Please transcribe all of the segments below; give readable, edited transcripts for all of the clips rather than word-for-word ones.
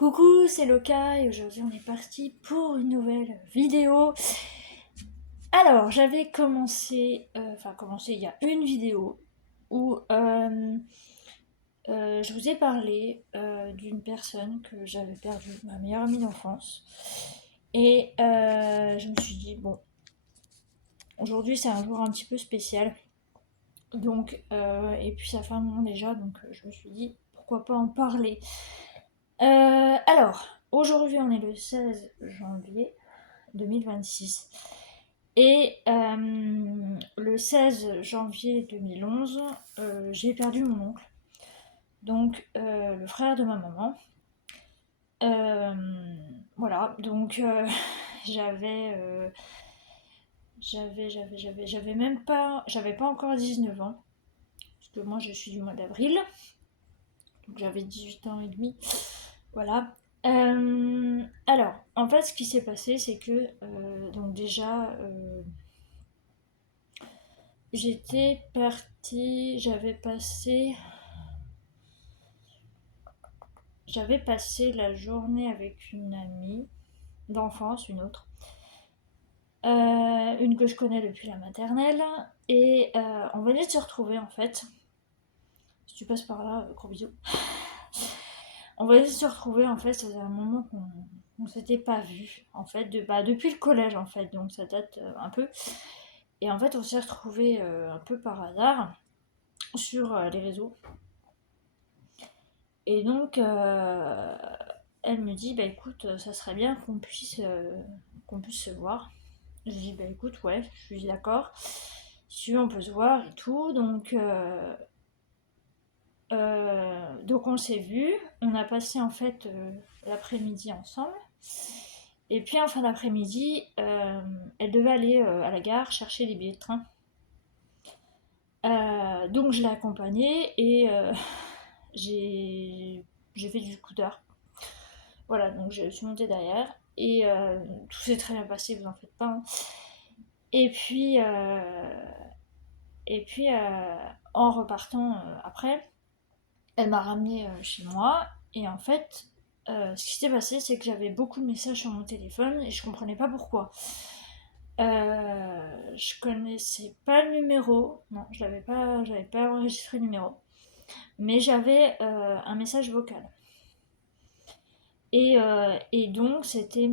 Coucou, c'est Loka et aujourd'hui on est parti pour une nouvelle vidéo. Alors, j'avais commencé il y a une vidéo où je vous ai parlé d'une personne que j'avais perdue, ma meilleure amie d'enfance. Et je me suis dit, bon, aujourd'hui c'est un jour un petit peu spécial. Donc, et puis ça fait un moment déjà, donc je me suis dit, pourquoi pas en parler. Alors, aujourd'hui on est le 16 janvier 2026. Et le 16 janvier 2011, j'ai perdu mon oncle, donc le frère de ma maman. Euh, voilà, donc j'avais, j'avais pas encore 19 ans, parce que moi je suis du mois d'avril, donc j'avais 18 ans et demi. Voilà. Alors, en fait, ce qui s'est passé, c'est que, donc déjà, j'étais partie, j'avais passé la journée avec une amie d'enfance, une autre, une que je connais depuis la maternelle, et on venait de se retrouver en fait. Si tu passes par là, gros bisous. On venait de se retrouver en fait, ça faisait un moment qu'on s'était pas vu en fait, depuis le collège en fait, donc ça date un peu. Et en fait, on s'est retrouvés un peu par hasard sur les réseaux. Et donc, elle me dit, bah écoute, ça serait bien qu'on puisse se voir. Je dis, bah écoute, ouais, je suis d'accord. Si tu veux, on peut se voir et tout. Donc on s'est vu. On a passé en fait l'après-midi ensemble. Et puis en fin d'après-midi, elle devait aller à la gare chercher les billets de train. Donc je l'ai accompagnée et j'ai fait du scooter. Voilà, donc je suis montée derrière et tout s'est très bien passé, vous en faites pas, hein. Et puis, en repartant après, elle m'a ramenée chez moi et en fait, ce qui s'est passé, c'est que j'avais beaucoup de messages sur mon téléphone et je comprenais pas pourquoi. Je connaissais pas le numéro, non, j'avais pas enregistré le numéro, mais j'avais un message vocal. Et donc, c'était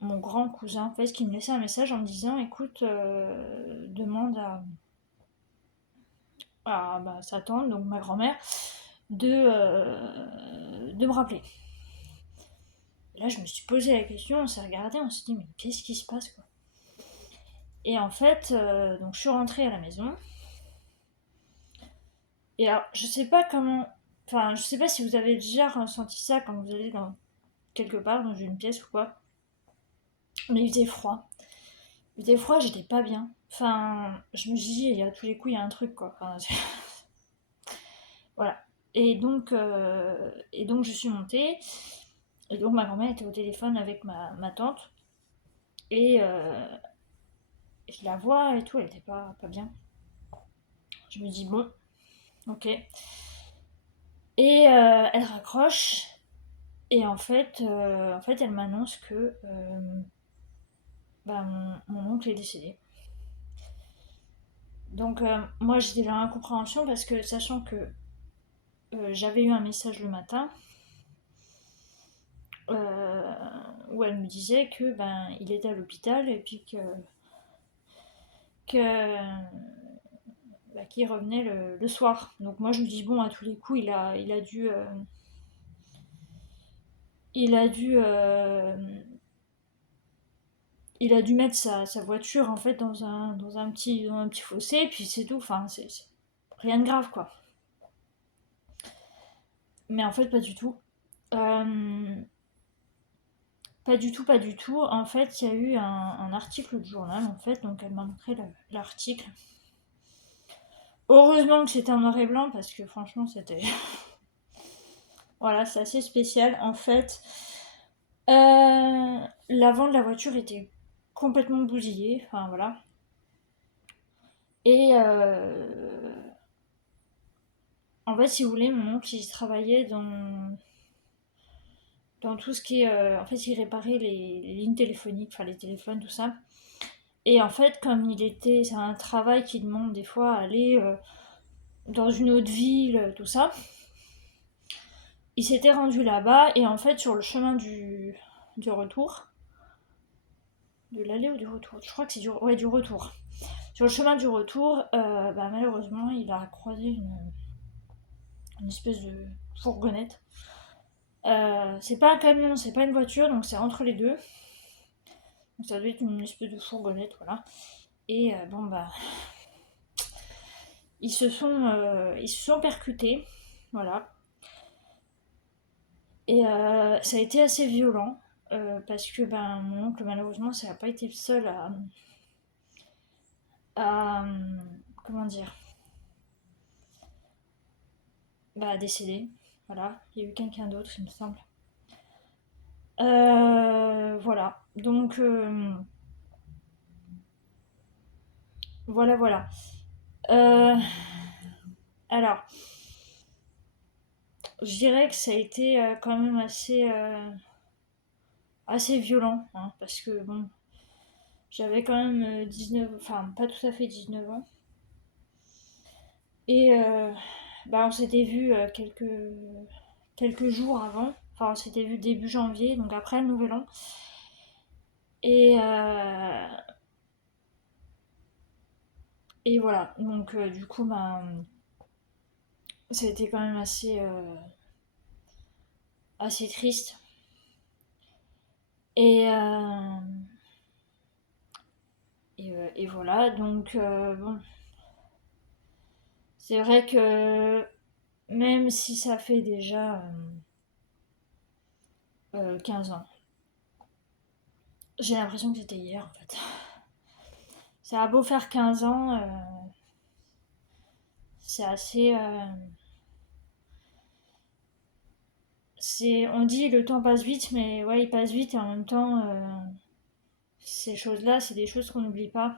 mon grand cousin en fait, qui me laissait un message en me disant écoute, demande à sa tante, donc ma grand-mère, de me rappeler. Et là, je me suis posé la question, on s'est regardé, on s'est dit mais qu'est-ce qui se passe quoi. Et en fait, donc je suis rentrée à la maison. Et alors, je sais pas comment. Enfin, je sais pas si vous avez déjà ressenti ça quand vous allez dans quelque part, dans une pièce ou quoi. Mais il faisait froid. Des fois, j'étais pas bien. Enfin, je me suis dit, il y a tous les coups, il y a un truc, quoi. Enfin, voilà. Et donc, je suis montée. Et donc, ma grand-mère était au téléphone avec ma tante. Et je la vois et tout, elle était pas bien. Je me dis, bon, ok. Et elle raccroche. Et en fait elle m'annonce que mon oncle est décédé. Donc, moi, j'étais dans l'incompréhension parce que, sachant que j'avais eu un message le matin euh, où elle me disait que il était à l'hôpital et puis que qu'il revenait le soir. Donc moi je me dis bon, à tous les coups il a dû il a dû mettre sa voiture en fait dans un petit fossé et puis c'est tout. Enfin c'est rien de grave quoi. Mais en fait pas du tout. Euh, Pas du tout, pas du tout. En fait, il y a eu un article du journal, en fait, donc elle m'a montré l'article. Heureusement que c'était en noir et blanc, parce que franchement, c'était... Voilà, c'est assez spécial. En fait, l'avant de la voiture était complètement bousillé, enfin voilà. Et en fait, si vous voulez, mon oncle, il travaillait dans tout ce qui est... en fait, il réparait les lignes téléphoniques, enfin les téléphones, tout ça. Et en fait, comme c'est un travail qui demande des fois à aller dans une autre ville, tout ça, il s'était rendu là-bas et en fait, sur le chemin du retour, de l'aller ou du retour, je crois que c'est du retour. Sur le chemin du retour, malheureusement, il a croisé une espèce de fourgonnette. C'est pas un camion, c'est pas une voiture, donc c'est entre les deux. Donc ça doit être une espèce de fourgonnette, voilà. Et ils se sont percutés, voilà. Et ça a été assez violent, parce que mon oncle, malheureusement, ça n'a pas été le seul à comment dire, à décéder. Voilà, il y a eu quelqu'un d'autre, il me semble. Voilà, donc voilà, voilà. Euh, alors, je dirais que ça a été quand même assez violent, hein, parce que bon, j'avais quand même 19, enfin pas tout à fait 19 ans. Et on s'était vu quelques jours avant, enfin on s'était vu début janvier, donc après le nouvel an. Et, et voilà, donc du coup, ça a été quand même assez triste. Et, et voilà, donc bon, c'est vrai que même si ça fait déjà 15 ans, j'ai l'impression que c'était hier en fait. Ça a beau faire 15 ans, c'est assez. On dit le temps passe vite, mais ouais, il passe vite et en même temps, ces choses-là, c'est des choses qu'on n'oublie pas.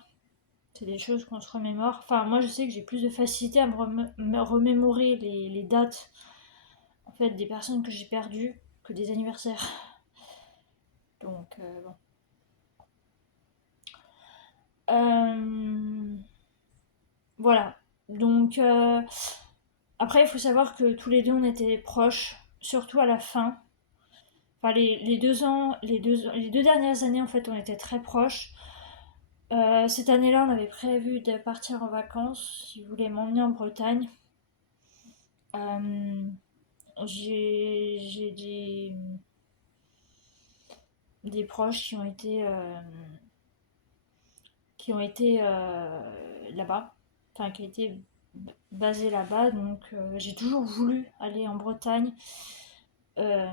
C'est des choses qu'on se remémore. Enfin, moi, je sais que j'ai plus de facilité à me remémorer les dates en fait, des personnes que j'ai perdues que des anniversaires. Donc, bon. Voilà. Donc, après, il faut savoir que tous les deux, on était proches, surtout à la fin. Enfin, les 2 ans, les deux dernières années, en fait, on était très proches. Cette année-là, on avait prévu de partir en vacances. Il voulait m'emmener en Bretagne. Euh, j'ai des proches qui ont été là-bas, enfin qui ont été basés là-bas. Donc j'ai toujours voulu aller en Bretagne euh,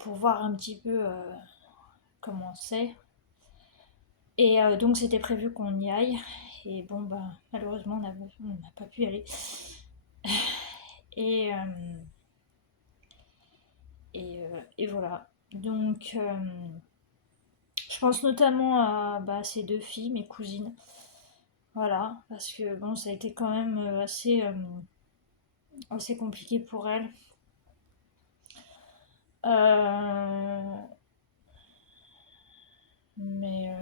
pour voir un petit peu comment c'est. Et donc c'était prévu qu'on y aille. Et bon, malheureusement, on n'a pas pu y aller. Et, et voilà. Donc, je pense notamment à ces deux filles, mes cousines. Voilà, parce que bon, ça a été quand même assez compliqué pour elles. Euh, mais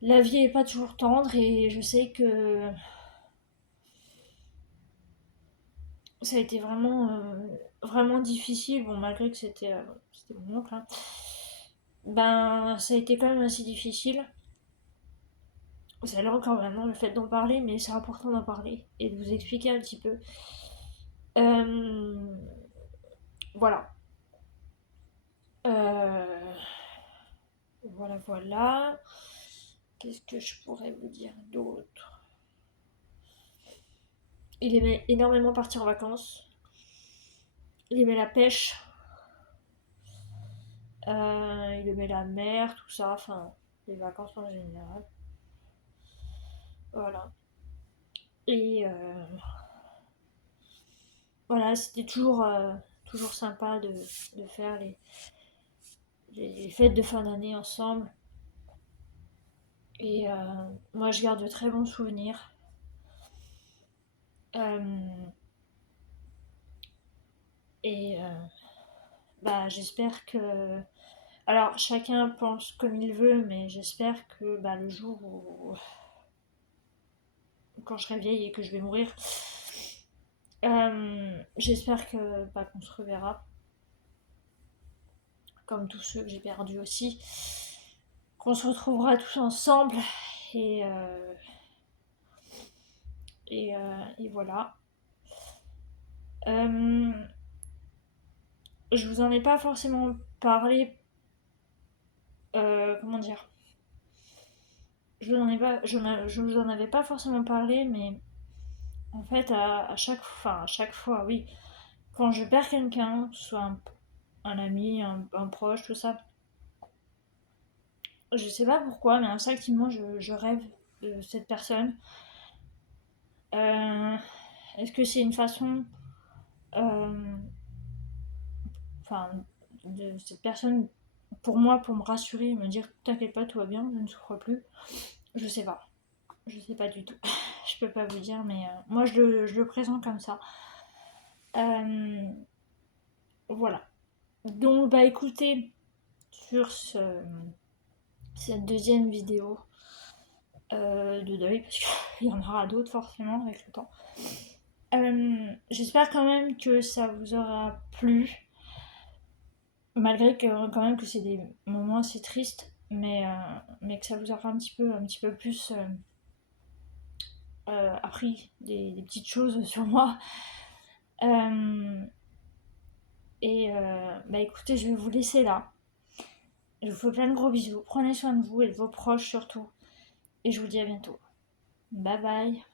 la vie est pas toujours tendre et je sais que ça a été vraiment difficile. Bon, malgré que c'était mon oncle, hein. Ça a été quand même assez difficile. C'est là encore maintenant le fait d'en parler, mais c'est important d'en parler et de vous expliquer un petit peu. Euh, voilà. Euh, voilà, voilà. Qu'est-ce que je pourrais vous dire d'autre? Il aimait énormément partir en vacances. Il aimait la pêche. Il aimait la mer, tout ça. Enfin, les vacances en général. Voilà. Et voilà, c'était toujours sympa de faire les fêtes de fin d'année ensemble. Et moi, je garde de très bons souvenirs. Euh, Et j'espère que... Alors, chacun pense comme il veut, mais j'espère que le jour où... quand je serai vieille et que je vais mourir, j'espère que qu'on se reverra, comme tous ceux que j'ai perdus aussi, qu'on se retrouvera tous ensemble et euh, et voilà. Euh, je vous en ai pas forcément parlé. Comment dire? Je vous en avais pas forcément parlé, mais en fait, à chaque fois, oui, quand je perds quelqu'un, soit un ami, un proche, tout ça, je sais pas pourquoi, mais instinctivement, je rêve de cette personne. Euh, Est-ce que c'est une façon, euh, enfin, de cette personne pour moi, pour me rassurer, me dire t'inquiète pas, tout va bien, je ne souffre plus? Je sais pas. Je sais pas du tout. Je peux pas vous dire, mais moi je le présente comme ça. Euh, voilà. Donc, écoutez, sur cette deuxième vidéo de deuil, parce qu'il y en aura d'autres forcément avec le temps. J'espère quand même que ça vous aura plu, malgré que quand même que c'est des moments assez tristes, mais que ça vous aura un petit peu plus appris des petites choses sur moi. Euh, écoutez, je vais vous laisser là. Je vous fais plein de gros bisous. Prenez soin de vous et de vos proches surtout. Et je vous dis à bientôt. Bye bye.